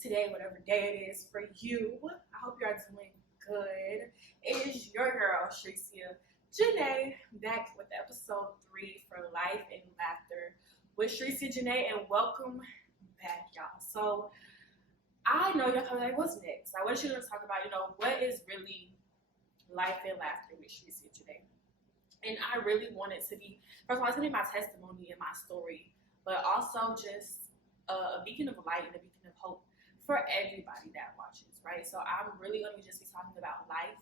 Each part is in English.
today, whatever day it is for you. I hope you are doing good. It is your girl, Sharisia Janee, back with episode 3 for Life and Laughter with Sharisia Janee, and welcome back, y'all. So, I know y'all probably like, what's next? Like, what is she going to talk about? What is really life and laughter with Sharisia Janee? And I really want it to be, first of all, it's going to be my testimony and my story, but also just a beacon of light and a beacon of hope for everybody that watches, right? So I'm really going to just be talking about life,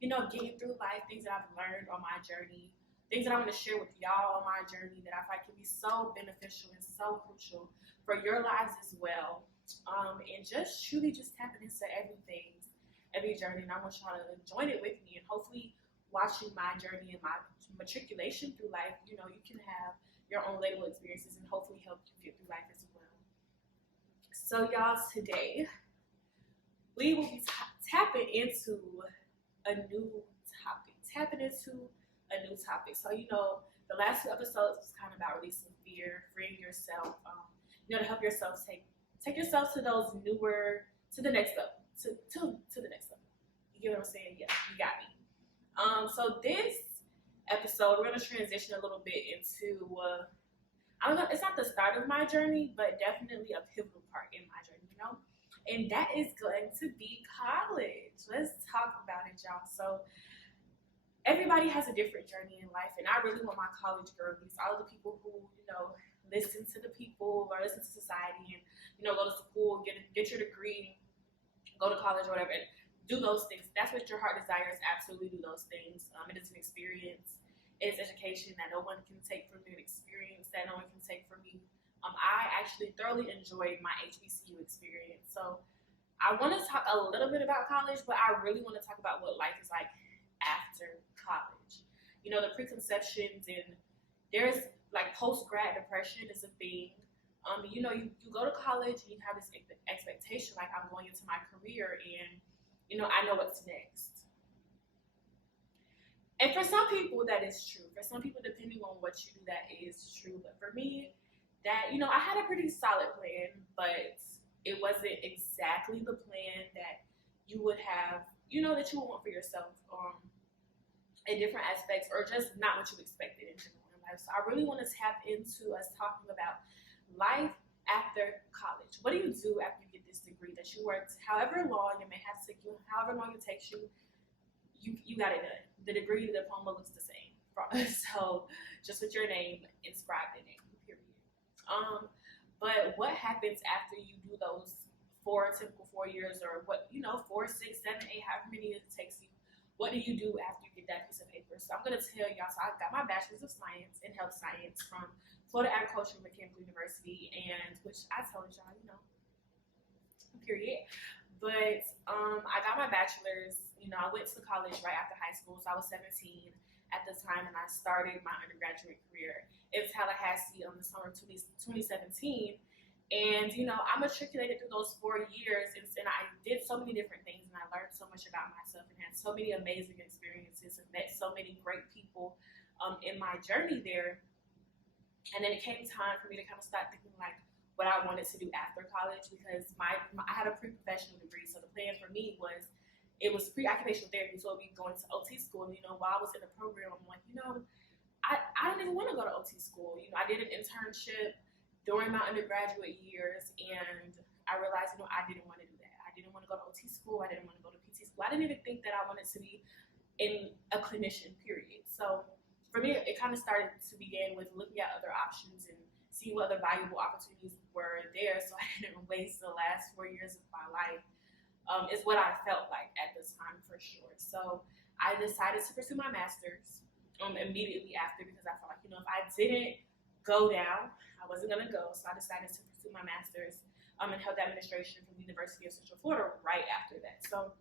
getting through life, things that I've learned on my journey, things that I'm going to share with y'all on my journey that I feel like can be so beneficial and so crucial for your lives as well. And just truly just tapping into everything, every journey. And I want y'all to join it with me, and hopefully watching my journey and my matriculation through life, you can have your own relatable experiences and hopefully help you get through life as well. So y'all, today we will be tapping into a new topic. So, the last 2 episodes was kind of about releasing fear, freeing yourself, to help yourself take yourself to those to the next level, to the next level. You get what I'm saying? Yeah, you got me. So this episode, we're going to transition a little bit into, I don't know, it's not the start of my journey, but definitely a pivotal part in my journey, and that is going to be college. Let's talk about it, y'all. So everybody has a different journey in life, and I really want my college girlies, all of the people who, listen to the people or listen to society and, go to school, get your degree, go to college or whatever, and do those things. That's what your heart desires. Absolutely do those things. It is an experience. It is education that no one can take from you, an experience that no one can take from me. I actually thoroughly enjoyed my HBCU experience. So I want to talk a little bit about college, but I really want to talk about what life is like after college. The preconceptions, and there's like post-grad depression is a thing. You go to college and you have this expectation, like I'm going into my career and, I know what's next. And for some people, that is true. For some people, depending on what you do, that is true. But for me, that, I had a pretty solid plan, but it wasn't exactly the plan that you would have, that you would want for yourself in different aspects, or just not what you expected in general in life. So I really want to tap into us talking about life after college. What do you do after you get this degree that you worked however long it may have to take you, however long it takes you, you got it done. The degree, the diploma looks the same. So just with your name inscribed in it, period. But what happens after you do those typical 4 years, or what, 4, 6, 7, 8, however many years it takes you? What do you do after you get that piece of paper? So I'm going to tell y'all. So I got my bachelor's of science in health science from Florida Agricultural Mechanical University, and which I told y'all, period. But I got my bachelor's. I went to college right after high school, so I was 17 at the time, and I started my undergraduate career in Tallahassee in the summer of 2017. And, I matriculated through those 4 years, and I did so many different things, and I learned so much about myself and had so many amazing experiences and met so many great people in my journey there. And then it came time for me to kind of start thinking like what I wanted to do after college, because I had a pre-professional degree. So the plan for me was, it was pre-occupational therapy, so I'd be going to OT school. And, while I was in the program, I'm like, I don't even want to go to OT school. I did an internship during my undergraduate years, and I realized, I didn't want to do that. I didn't want to go to OT school. I didn't want to go to PT school. I didn't even think that I wanted to be in a clinician, period. So for me, it kind of started to begin with looking at other options and see what other valuable opportunities were there, so I didn't waste the last 4 years of my life, is what I felt like at the time, for sure. So I decided to pursue my master's immediately after, because I felt like, if I didn't go down, I wasn't going to go. So I decided to pursue my master's in health administration from the University of Central Florida right after that. So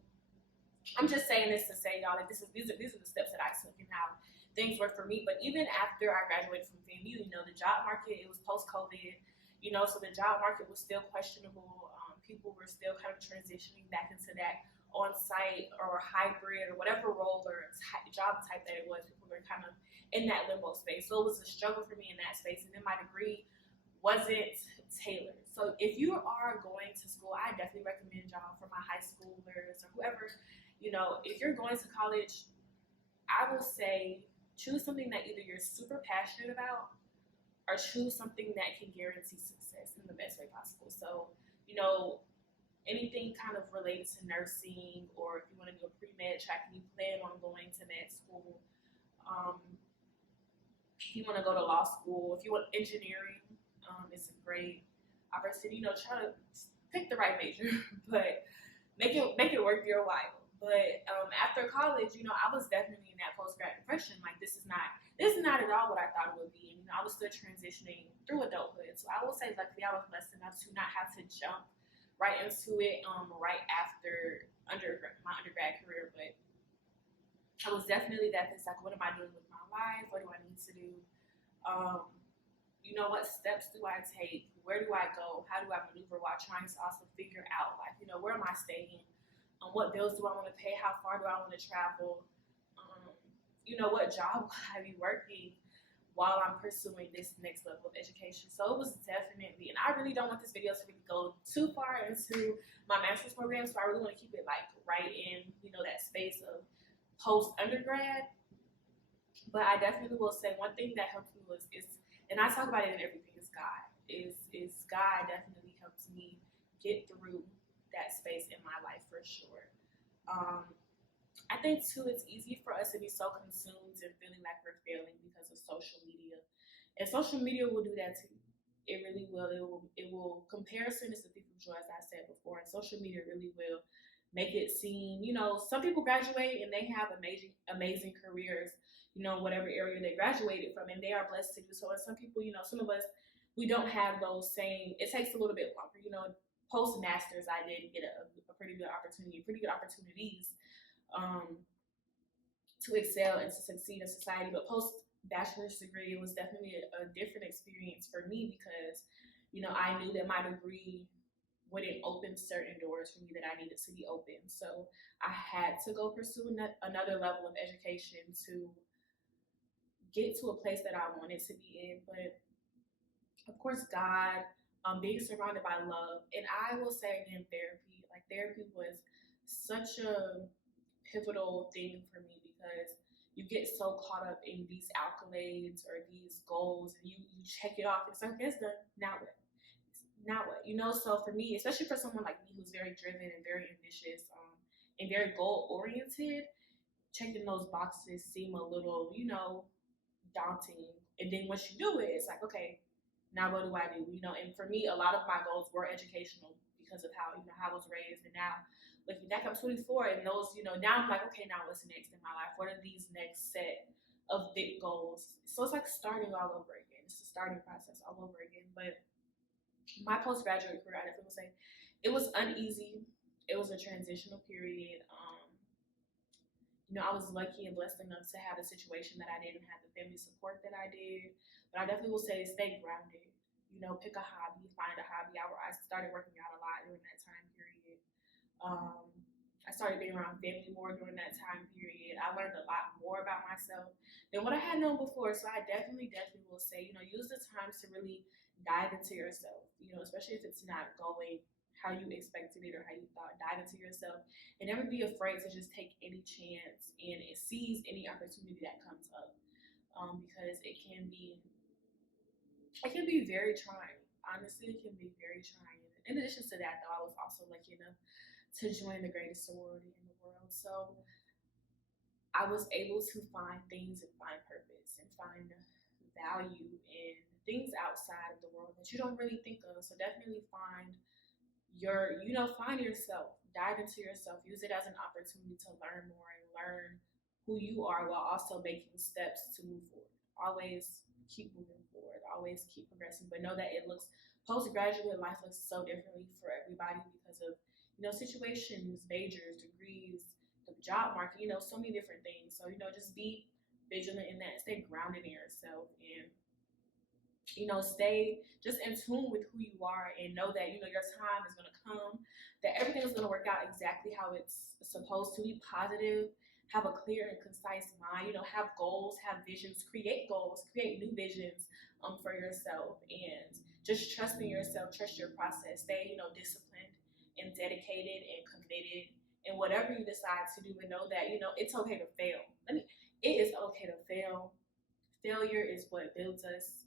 I'm just saying this to say, y'all, like these are the steps that I took and how things worked for me. But even after I graduated from FAMU, the job market, it was post-COVID, so the job market was still questionable. People were still kind of transitioning back into that on-site or hybrid or whatever role or job type that it was. People were kind of in that limbo space. So it was a struggle for me in that space. And then my degree wasn't tailored. So if you are going to school, I definitely recommend y'all, for my high schoolers or whoever, if you're going to college, I will say choose something that either you're super passionate about or choose something that can guarantee success in the best way possible. So, anything kind of related to nursing, or if you want to do a pre-med track and you plan on going to med school, if you want to go to law school, if you want engineering, it's a great opportunity. Try to pick the right major, but make it worth your while. But after college, I was definitely in that post-grad depression. Like, this is not at all what I thought it would be. And I was still transitioning through adulthood. So I will say, luckily, I was blessed enough to not have to jump right into it right after my undergrad career. But I was definitely that. It's like, what am I doing with my life? What do I need to do? What steps do I take? Where do I go? How do I maneuver while trying to also figure out, like, where am I staying? What bills do I want to pay? How far do I want to travel? What job will I be working while I'm pursuing this next level of education? So it was definitely, and I really don't want this video to really go too far into my master's program, so I really want to keep it like right in, that space of post-undergrad. But I definitely will say one thing that helped me is, and I talk about it in everything, is God. Is God definitely helped me get through that space in my life, for sure. I think too, it's easy for us to be so consumed and feeling like we're failing because of social media, and social media will do that too. It really will. It will. Comparison is the thief of joy, as I said before, and social media really will make it seem. Some people graduate and they have amazing careers. Whatever area they graduated from, and they are blessed to do so. And some people, some of us, we don't have those same. It takes a little bit longer. Post masters, I did get a pretty good opportunity, pretty good opportunities to excel and to succeed in society. But post bachelor's degree, it was definitely a different experience for me because, I knew that my degree wouldn't open certain doors for me that I needed to be open. So I had to go pursue another level of education to get to a place that I wanted to be in. But of course, God, being surrounded by love, and I will say again, therapy was such a pivotal thing for me because you get so caught up in these accolades or these goals, and you check it off. It's like, it's done. Now what? So for me, especially for someone like me who's very driven and very ambitious, and very goal oriented, checking those boxes seem a little, daunting. And then once you do it, it's like, okay, now what do I do? And for me, a lot of my goals were educational because of how I was raised. And now, looking back, I'm 24, and those, now I'm like, okay, now what's next in my life? What are these next set of big goals? So it's like starting all over again. It's a starting process all over again. But my postgraduate career, I definitely would say, it was uneasy. It was a transitional period. I was lucky and blessed enough to have a situation that I didn't have the family support that I did. But I definitely will say, stay grounded. Pick a hobby, find a hobby. I started working out a lot during that time period. I started being around family more during that time period. I learned a lot more about myself than what I had known before. So I definitely will say, use the times to really dive into yourself, especially if it's not going how you expected it or how you thought. Dive into yourself and never be afraid to just take any chance and seize any opportunity that comes up, because it can be very trying. Honestly, it can be very trying. In addition to that, though, I was also lucky enough to join the greatest sorority in the world. So I was able to find things and find purpose and find value in things outside of the world that you don't really think of. So definitely find yourself, dive into yourself, use it as an opportunity to learn more and learn who you are while also making steps to move forward. Always keep moving forward, always keep progressing, but know that postgraduate life looks so differently for everybody because of, situations, majors, degrees, the job market, so many different things. So, just be vigilant in that, stay grounded in yourself, and stay just in tune with who you are, and know that, your time is going to come, that everything is going to work out exactly how it's supposed to. Be positive, have a clear and concise mind, have goals, have visions, create goals, create new visions for yourself, and just trust in yourself, trust your process, stay, disciplined and dedicated and committed in whatever you decide to do, and know that, it's okay to fail. It is okay to fail. Failure is what builds us.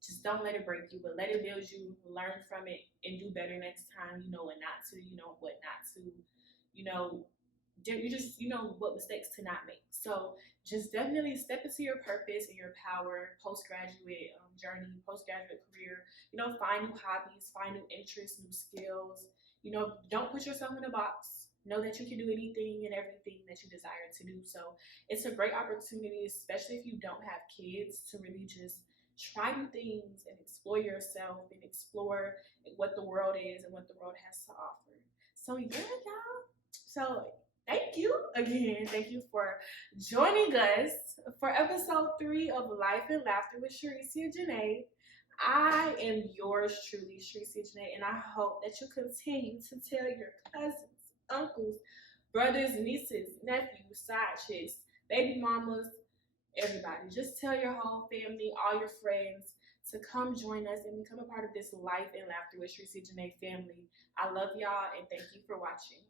Just don't let it break you, but let it build you. Learn from it and do better next time. You know what not to. You know what not to. You know, you just what mistakes to not make. So just definitely step into your purpose and your power. Postgraduate journey, postgraduate career. Find new hobbies, find new interests, new skills. Don't put yourself in a box. Know that you can do anything and everything that you desire to do. So it's a great opportunity, especially if you don't have kids, to really just try new things and explore yourself and explore what the world is and what the world has to offer. So yeah, y'all. So thank you again. Thank you for joining us for episode 3 of Life and Laughter with Sharisia Janee. I am yours truly, Sharisia Janee, and I hope that you continue to tell your cousins, uncles, brothers, nieces, nephews, side chicks, baby mamas, everybody. Just tell your whole family, all your friends, to come join us and become a part of this Life and Laughter with Sharisia Janee family. I love y'all and thank you for watching.